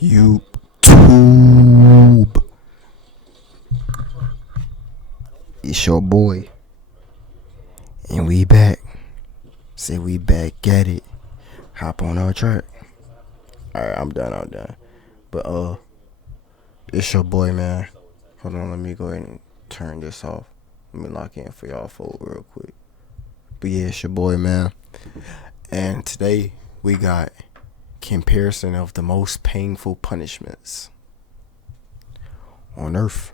YouTube. It's your boy. And we back. Say we back at it. Hop on our track. Alright, I'm done. But it's your boy, man. Hold on, let me go ahead and turn this off. Let me lock in for y'all for real quick. But yeah, it's your boy, man. And today we got comparison of the most painful punishments on earth.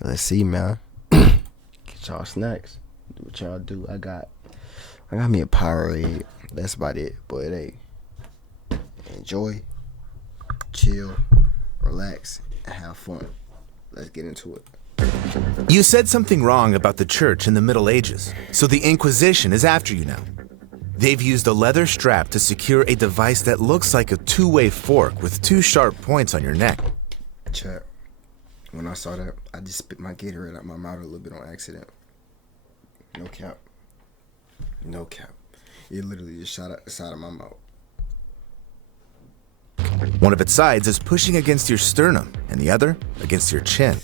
Let's see, man. Get y'all snacks. Do what y'all do. I got me a Powerade. That's about it. But hey, enjoy, chill, relax, and have fun. Let's get into it. You said something wrong about the church in the Middle Ages, so the Inquisition is after you now. They've used a leather strap to secure a device that looks like a two-way fork with two sharp points on your neck. Chat. When I saw that, I just spit my Gatorade out my mouth a little bit on accident. No cap. It literally just shot out the side of my mouth. One of its sides is pushing against your sternum, and the other against your chin.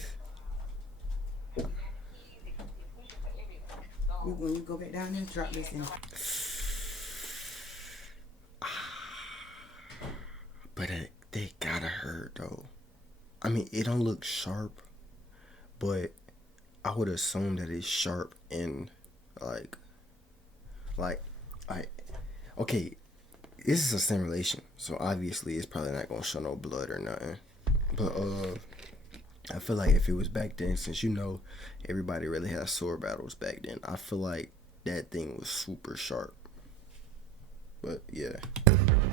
When you go back down there, drop this in. But they gotta hurt though. I mean, it don't look sharp, but I would assume that it's sharp and like, okay, this is a simulation, so obviously it's probably not gonna show no blood or nothing. But I feel like if it was back then, since you know everybody really had sword battles back then, I feel like that thing was super sharp. But yeah.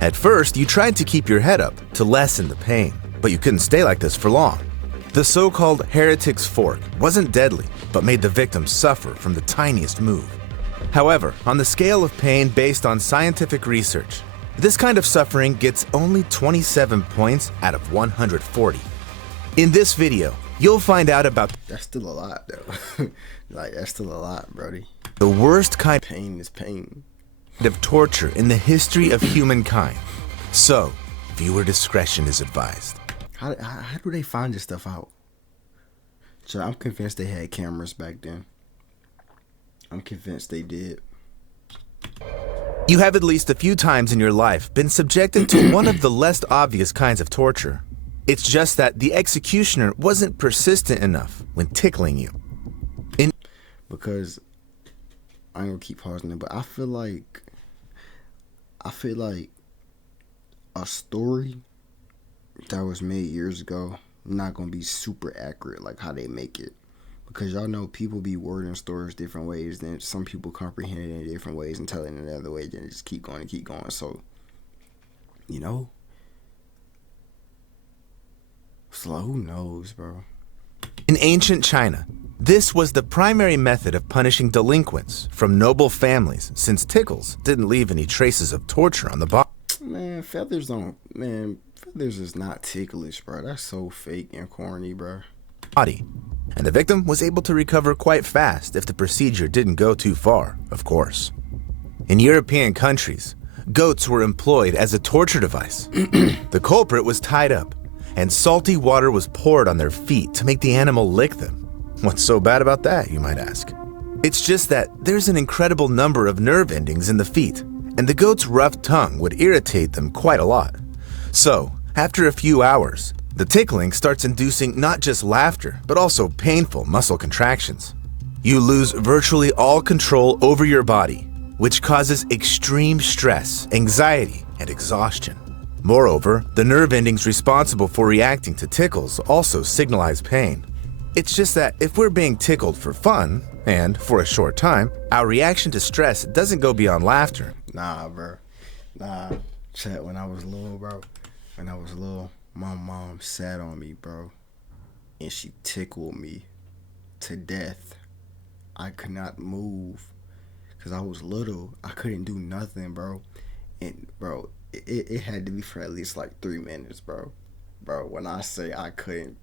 At first, you tried to keep your head up to lessen the pain, but you couldn't stay like this for long. The so-called heretic's fork wasn't deadly, but made the victim suffer from the tiniest move. However, on the scale of pain based on scientific research, this kind of suffering gets only 27 points out of 140. In this video, you'll find out about That's still a lot though. That's still a lot, brody. the worst kind Pain is pain. of torture in the history of humankind. So, viewer discretion is advised. How do they find this stuff out? So I'm convinced they had cameras back then. I'm convinced they did. You have at least a few times in your life been subjected to one of the less obvious kinds of torture. It's just that the executioner wasn't persistent enough when tickling you. Because I ain't gonna keep pausing it, but I feel like a story that was made years ago not gonna be super accurate like how they make it. Because y'all know people be wording stories different ways, then some people comprehend it in different ways and tell it in another way, then just keep going. So, you know. So who knows, bro? In ancient China, this was the primary method of punishing delinquents from noble families, since tickles didn't leave any traces of torture on the body. Man, feathers is not ticklish, bro. That's so fake and corny, bro. And the victim was able to recover quite fast if the procedure didn't go too far, of course. In European countries, goats were employed as a torture device. The culprit was tied up, and salty water was poured on their feet to make the animal lick them. What's so bad about that, you might ask? It's just that there's an incredible number of nerve endings in the feet, and the goat's rough tongue would irritate them quite a lot. So, after a few hours, the tickling starts inducing not just laughter, but also painful muscle contractions. You lose virtually all control over your body, which causes extreme stress, anxiety, and exhaustion. Moreover, the nerve endings responsible for reacting to tickles also signalize pain. It's just that if we're being tickled for fun, and for a short time, our reaction to stress doesn't go beyond laughter. Nah, bro. Nah. Chat, when I was little, my mom sat on me, bro, and she tickled me to death. I could not move because I was little. I couldn't do nothing, bro. And, bro, it had to be for at least like 3 minutes, bro. Bro, when I say I couldn't,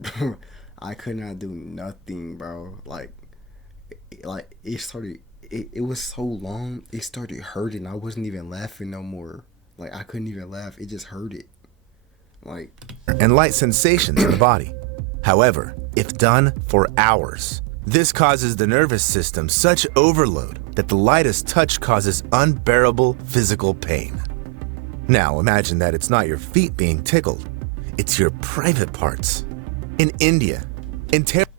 I could not do nothing, bro. Like it was so long, it started hurting. I wasn't even laughing no more. Like, I couldn't even laugh. It just hurted. Like, and light sensations in the body. However, if done for hours, this causes the nervous system such overload that the lightest touch causes unbearable physical pain. Now imagine that it's not your feet being tickled, it's your private parts. In India,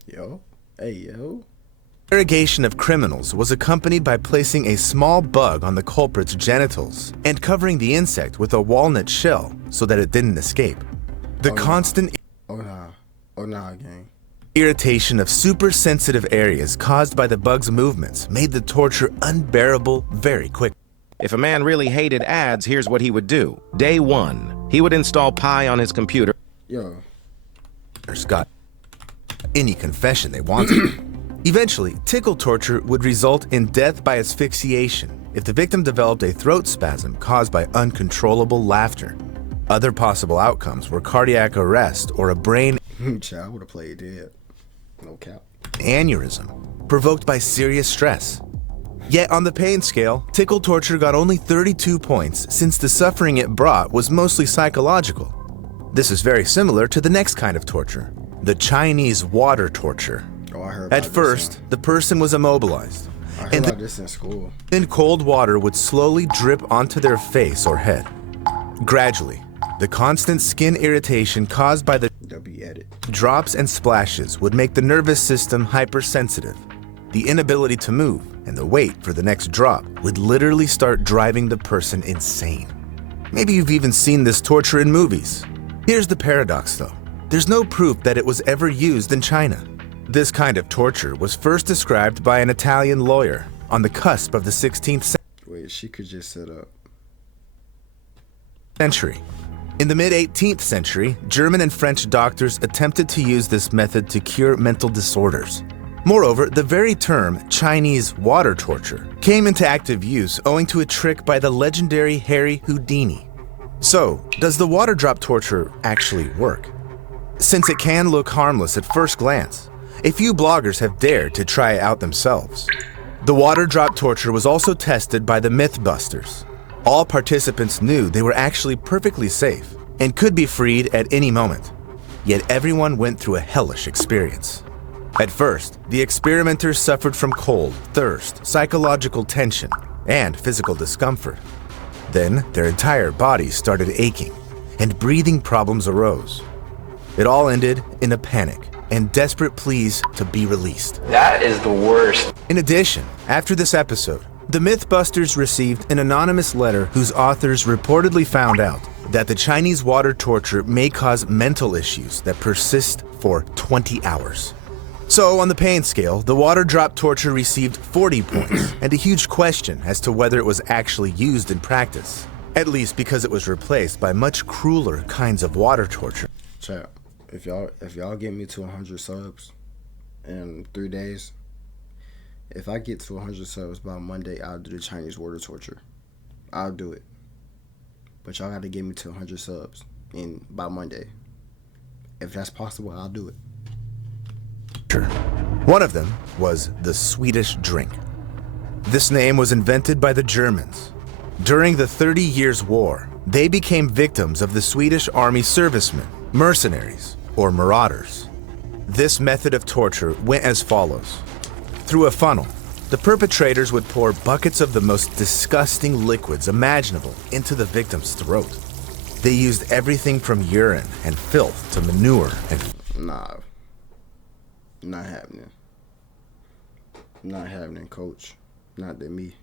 yo, hey, yo. interrogation of criminals was accompanied by placing a small bug on the culprit's genitals and covering the insect with a walnut shell so that it didn't escape. The constant Oh nah, gang. irritation of super-sensitive areas caused by the bug's movements made the torture unbearable very quickly. If a man really hated ads, here's what he would do. Day 1, he would install Pi on his computer. Yo, Got any confession they wanted. Eventually, tickle torture would result in death by asphyxiation if the victim developed a throat spasm caused by uncontrollable laughter. Other possible outcomes were cardiac arrest or a brain child, I would have played dead. No cap. aneurysm provoked by serious stress. Yet on the pain scale, tickle torture got only 32 points since the suffering it brought was mostly psychological. This is very similar to the next kind of torture, the Chinese water torture. Oh, I heard At about first, the person was immobilized, I heard and about this in school. then cold water would slowly drip onto their face or head. Gradually, the constant skin irritation caused by the W edit. drops and splashes would make the nervous system hypersensitive. The inability to move and the wait for the next drop would literally start driving the person insane. Maybe you've even seen this torture in movies. Here's the paradox though. There's no proof that it was ever used in China. This kind of torture was first described by an Italian lawyer on the cusp of the 16th Wait, she could just set up. century. In the mid-18th century, German and French doctors attempted to use this method to cure mental disorders. Moreover, the very term Chinese water torture came into active use owing to a trick by the legendary Harry Houdini. So, does the water drop torture actually work? Since it can look harmless at first glance, a few bloggers have dared to try it out themselves. The water drop torture was also tested by the Mythbusters. All participants knew they were actually perfectly safe and could be freed at any moment. Yet everyone went through a hellish experience. At first, the experimenters suffered from cold, thirst, psychological tension, and physical discomfort. Then, their entire bodies started aching, and breathing problems arose. It all ended in a panic and desperate pleas to be released. That is the worst. In addition, after this episode, the Mythbusters received an anonymous letter whose authors reportedly found out that the Chinese water torture may cause mental issues that persist for 20 hours. So, on the pain scale, the water drop torture received 40 points, and a huge question as to whether it was actually used in practice, at least because it was replaced by much crueler kinds of water torture. Chat. If y'all get me to 100 subs in 3 days, if I get to 100 subs by Monday, I'll do the Chinese water torture. I'll do it. But y'all got to get me to 100 subs by Monday. If that's possible, I'll do it. One of them was the Swedish drink. This name was invented by the Germans. During the 30 Years' War, they became victims of the Swedish army servicemen, mercenaries, or marauders. This method of torture went as follows. Through a funnel, the perpetrators would pour buckets of the most disgusting liquids imaginable into the victim's throat. They used everything from urine and filth to manure and Nah. Not happening. Not happening, coach. Not to me.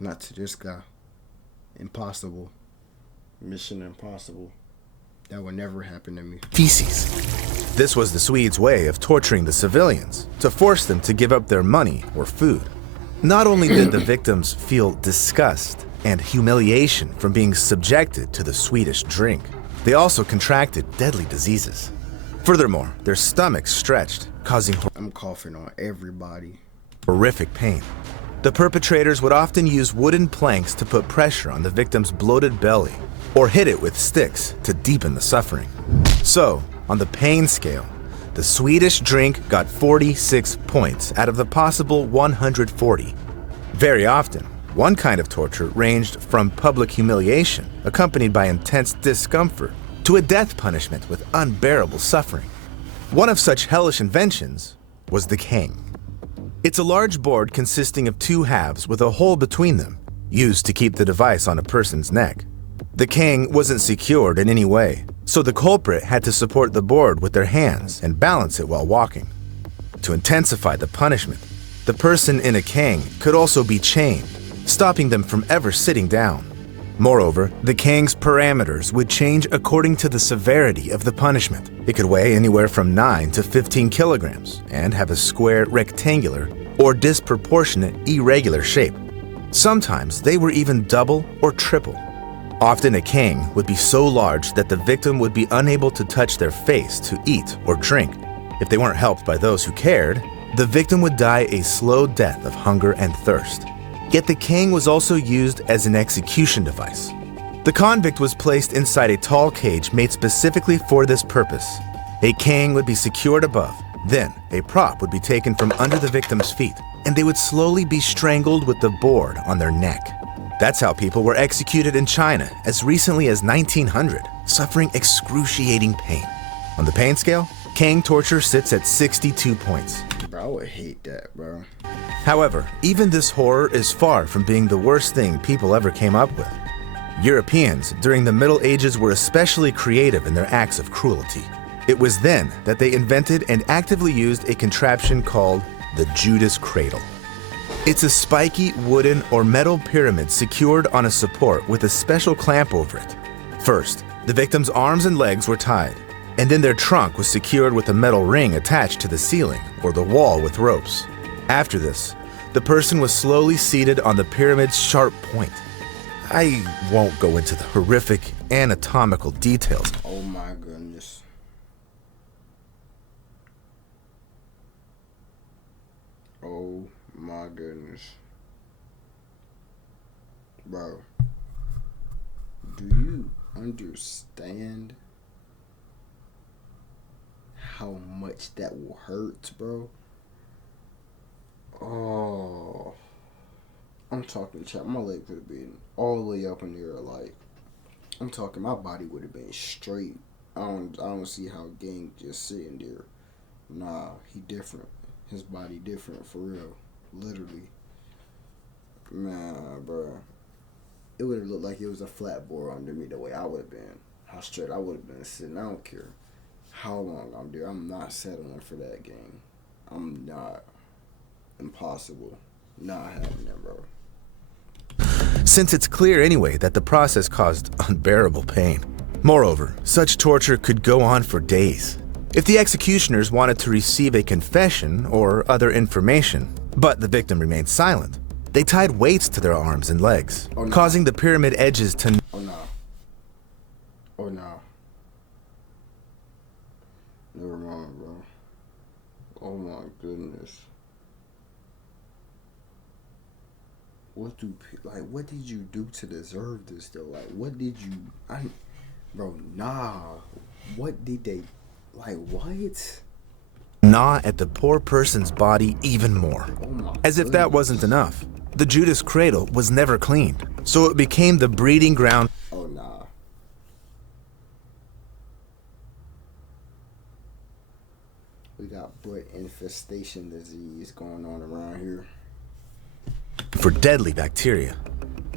Not to this guy. Impossible. Mission impossible. That would never happen to me. feces. This was the Swedes' way of torturing the civilians, to force them to give up their money or food. Not only did the victims feel disgust and humiliation from being subjected to the Swedish drink, they also contracted deadly diseases. Furthermore, their stomachs stretched, causing I'm coughing on everybody. horrific pain. The perpetrators would often use wooden planks to put pressure on the victim's bloated belly, or hit it with sticks to deepen the suffering. So, on the pain scale, the Swedish drink got 46 points out of the possible 140. Very often, One kind of torture ranged from public humiliation, accompanied by intense discomfort, to a death punishment with unbearable suffering. One of such hellish inventions was the cane. It's a large board consisting of two halves with a hole between them, used to keep the device on a person's neck. The cane wasn't secured in any way, so the culprit had to support the board with their hands and balance it while walking. To intensify the punishment, the person in a cane could also be chained, stopping them from ever sitting down. Moreover, the cane's parameters would change according to the severity of the punishment. It could weigh anywhere from 9 to 15 kilograms and have a square, rectangular, or disproportionate, irregular shape. Sometimes they were even double or triple. Often a cane would be so large that the victim would be unable to touch their face to eat or drink. If they weren't helped by those who cared, the victim would die a slow death of hunger and thirst. Yet the cane was also used as an execution device. The convict was placed inside a tall cage made specifically for this purpose. A cane would be secured above. Then, a prop would be taken from under the victim's feet, and they would slowly be strangled with the board on their neck. That's how people were executed in China as recently as 1900, suffering excruciating pain. On the pain scale, cane torture sits at 62 points. Bro, I would hate that, bro. However, even this horror is far from being the worst thing people ever came up with. Europeans during the Middle Ages were especially creative in their acts of cruelty. It was then that they invented and actively used a contraption called the Judas Cradle. It's a spiky wooden or metal pyramid secured on a support with a special clamp over it. First, the victim's arms and legs were tied, and then their trunk was secured with a metal ring attached to the ceiling or the wall with ropes. After this, the person was slowly seated on the pyramid's sharp point. I won't go into the horrific anatomical details. Oh my goodness. Oh my goodness. Bro, do you understand how much that will hurt, bro? Oh, I'm talking, chat. My leg would have been all the way up in the air. Like, I'm talking, my body would have been straight. I don't see how Gang just sitting there. Nah, he different. His body different for real, literally. Man, bro, it would have looked like it was a flat board under me. The way I would have been, how straight I would have been sitting. I don't care how long I'm there. I'm not settling for that, Gang. I'm not. Impossible. Not happening, bro. Since it's clear anyway that the process caused unbearable pain. Moreover, such torture could go on for days. If the executioners wanted to receive a confession or other information, but the victim remained silent, they tied weights to their arms and legs, causing the pyramid edges to... Oh no. Oh no. Never mind, bro. Oh my goodness. What did you do to deserve this though? Like, what did you, bro, nah. What did they, like, what? gnaw at the poor person's body even more. As if that wasn't enough, the Judas Cradle was never cleaned, so it became the breeding ground. Oh, nah. We got butt infestation disease going on around here. For deadly bacteria.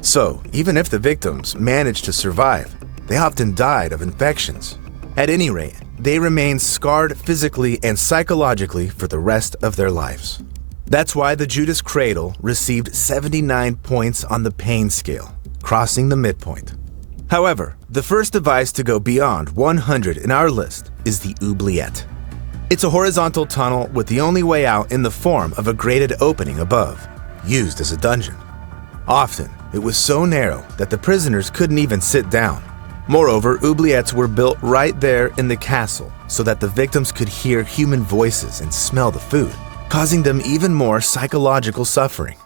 So, even if the victims managed to survive, they often died of infections. At any rate, they remained scarred physically and psychologically for the rest of their lives. That's why the Judas Cradle received 79 points on the pain scale, crossing the midpoint. However, the first device to go beyond 100 in our list is the oubliette. It's a horizontal tunnel with the only way out in the form of a grated opening above, used as a dungeon. Often, it was so narrow that the prisoners couldn't even sit down. Moreover, oubliettes were built right there in the castle so that the victims could hear human voices and smell the food, causing them even more psychological suffering.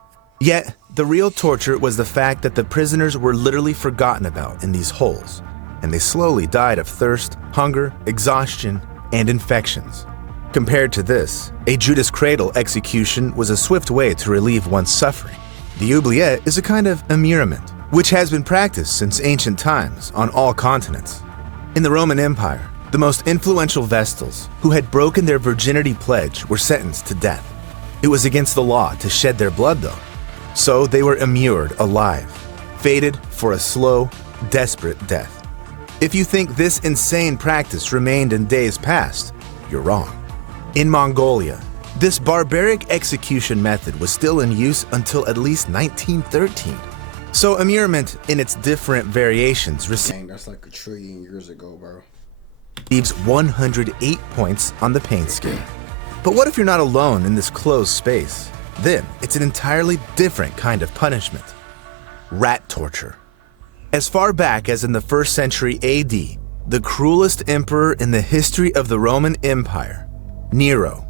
Yet, the real torture was the fact that the prisoners were literally forgotten about in these holes, and they slowly died of thirst, hunger, exhaustion, and infections. Compared to this, a Judas Cradle execution was a swift way to relieve one's suffering. The oubliette is a kind of immurement, which has been practiced since ancient times on all continents. In the Roman Empire, the most influential Vestals who had broken their virginity pledge were sentenced to death. It was against the law to shed their blood, though, so they were immured alive, fated for a slow, desperate death. If you think this insane practice remained in days past, you're wrong. In Mongolia, this barbaric execution method was still in use until at least 1913. So immurement in its different variations Dang, that's like a trillion years ago, bro. receives 108 points on the pain scale. But what if you're not alone in this closed space? Then it's an entirely different kind of punishment. Rat torture. As far back as in the 1st century AD, the cruelest emperor in the history of the Roman Empire, Nero,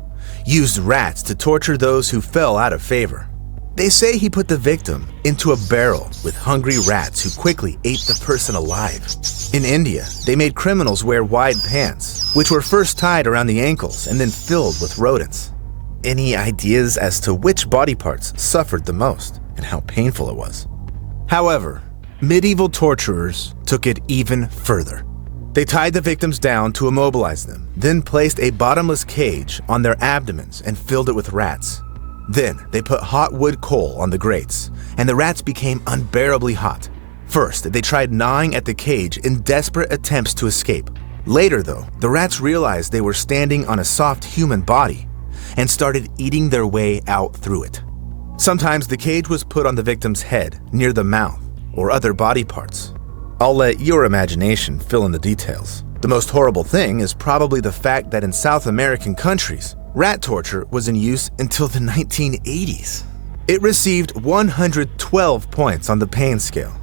used rats to torture those who fell out of favor. They say he put the victim into a barrel with hungry rats who quickly ate the person alive. In India, they made criminals wear wide pants, which were first tied around the ankles and then filled with rodents. Any ideas as to which body parts suffered the most and how painful it was? However, medieval torturers took it even further. They tied the victims down to immobilize them, then placed a bottomless cage on their abdomens and filled it with rats. Then they put hot wood coal on the grates, and the rats became unbearably hot. First, they tried gnawing at the cage in desperate attempts to escape. Later, though, the rats realized they were standing on a soft human body and started eating their way out through it. Sometimes the cage was put on the victim's head, near the mouth, or other body parts. I'll let your imagination fill in the details. The most horrible thing is probably the fact that in South American countries, rat torture was in use until the 1980s. It received 112 points on the pain scale.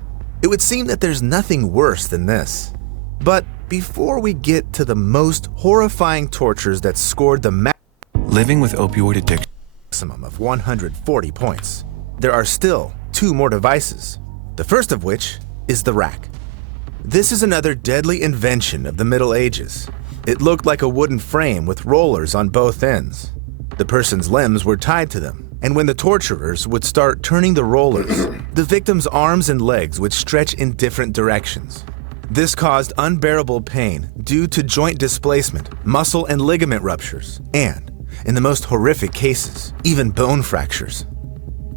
It would seem that there's nothing worse than this. But before we get to the most horrifying tortures that scored the Living with opioid addiction. maximum of 140 points, there are still 2 more devices. The first of which is the rack. This is another deadly invention of the Middle Ages. It looked like a wooden frame with rollers on both ends. The person's limbs were tied to them, and when the torturers would start turning the rollers, the victim's arms and legs would stretch in different directions. This caused unbearable pain due to joint displacement, muscle and ligament ruptures, and, in the most horrific cases, even bone fractures.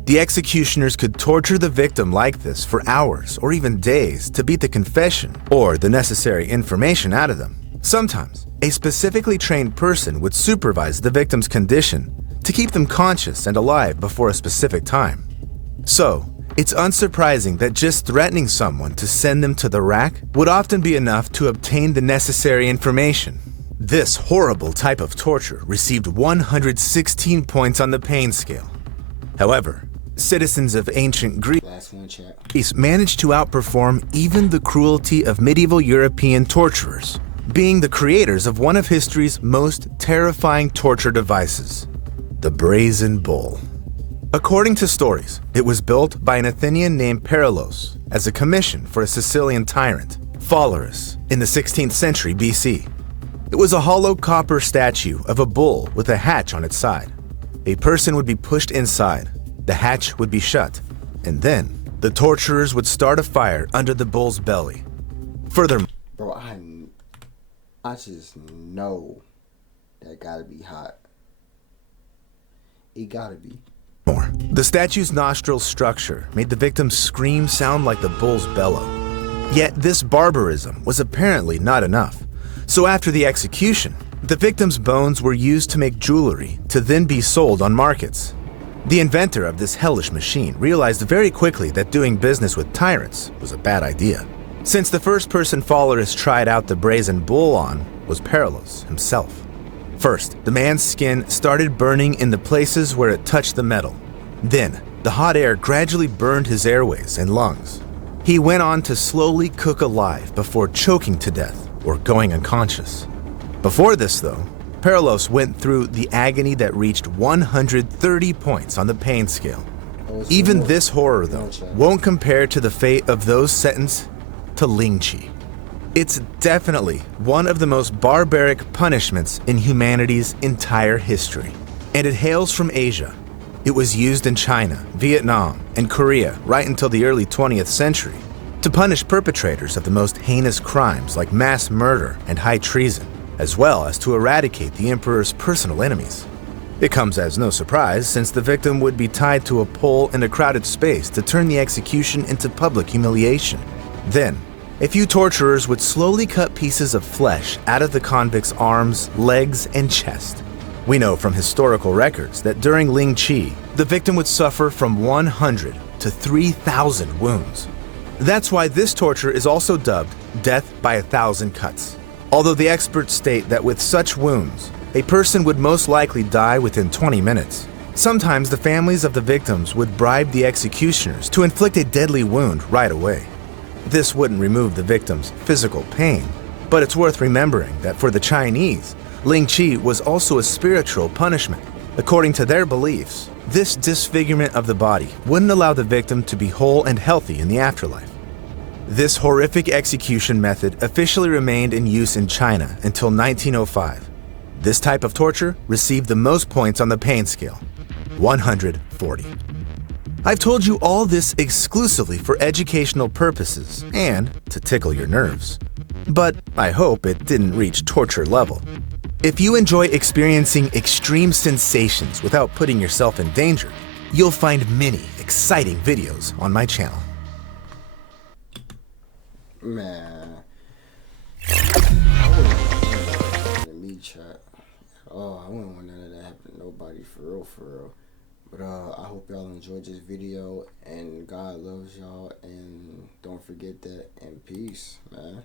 The executioners could torture the victim like this for hours or even days to beat the confession or the necessary information out of them. Sometimes, a specifically trained person would supervise the victim's condition to keep them conscious and alive before a specific time. So, it's unsurprising that just threatening someone to send them to the rack would often be enough to obtain the necessary information. This horrible type of torture received 116 points on the pain scale. However, citizens of ancient Last one, chat. Greece managed to outperform even the cruelty of medieval European torturers, being the creators of one of history's most terrifying torture devices, the Brazen Bull. According to stories, it was built by an Athenian named Perilos as a commission for a Sicilian tyrant, Phalaris, in the 16th century BC. It was a hollow copper statue of a bull with a hatch on its side. A person would be pushed inside, the hatch would be shut, and then the torturers would start a fire under the bull's belly. Furthermore, Bro, I just know that gotta be hot. It gotta be. the statue's nostril structure made the victim's scream sound like the bull's bellow. Yet this barbarism was apparently not enough. So after the execution, the victim's bones were used to make jewelry to then be sold on markets. The inventor of this hellish machine realized very quickly that doing business with tyrants was a bad idea, since the first person Phalaris tried out the brazen bull on was Perilos himself. First, the man's skin started burning in the places where it touched the metal. Then, the hot air gradually burned his airways and lungs. He went on to slowly cook alive before choking to death or going unconscious. Before this, though, Perilos went through the agony that reached 130 points on the pain scale. Even this horror, though, won't compare to the fate of those sentenced to lynching. It's definitely one of the most barbaric punishments in humanity's entire history, and it hails from Asia. It was used in China, Vietnam, and Korea right until the early 20th century to punish perpetrators of the most heinous crimes like mass murder and high treason, as well as to eradicate the emperor's personal enemies. It comes as no surprise since the victim would be tied to a pole in a crowded space to turn the execution into public humiliation. Then, a few torturers would slowly cut pieces of flesh out of the convict's arms, legs, and chest. We know from historical records that during Ling Chi, the victim would suffer from 100 to 3,000 wounds. That's why this torture is also dubbed death by 1,000 cuts. Although the experts state that with such wounds, a person would most likely die within 20 minutes. Sometimes the families of the victims would bribe the executioners to inflict a deadly wound right away. This wouldn't remove the victim's physical pain, but it's worth remembering that for the Chinese, Ling Chi was also a spiritual punishment. According to their beliefs, this disfigurement of the body wouldn't allow the victim to be whole and healthy in the afterlife. This horrific execution method officially remained in use in China until 1905. This type of torture received the most points on the pain scale, 140. I've told you all this exclusively for educational purposes and to tickle your nerves. But I hope it didn't reach torture level. If you enjoy experiencing extreme sensations without putting yourself in danger, you'll find many exciting videos on my channel. Man, I wouldn't want me chat. Oh, I wouldn't want none of that happen to nobody, for real, for real. But I hope y'all enjoyed this video, and God loves y'all, and don't forget that, and peace, man.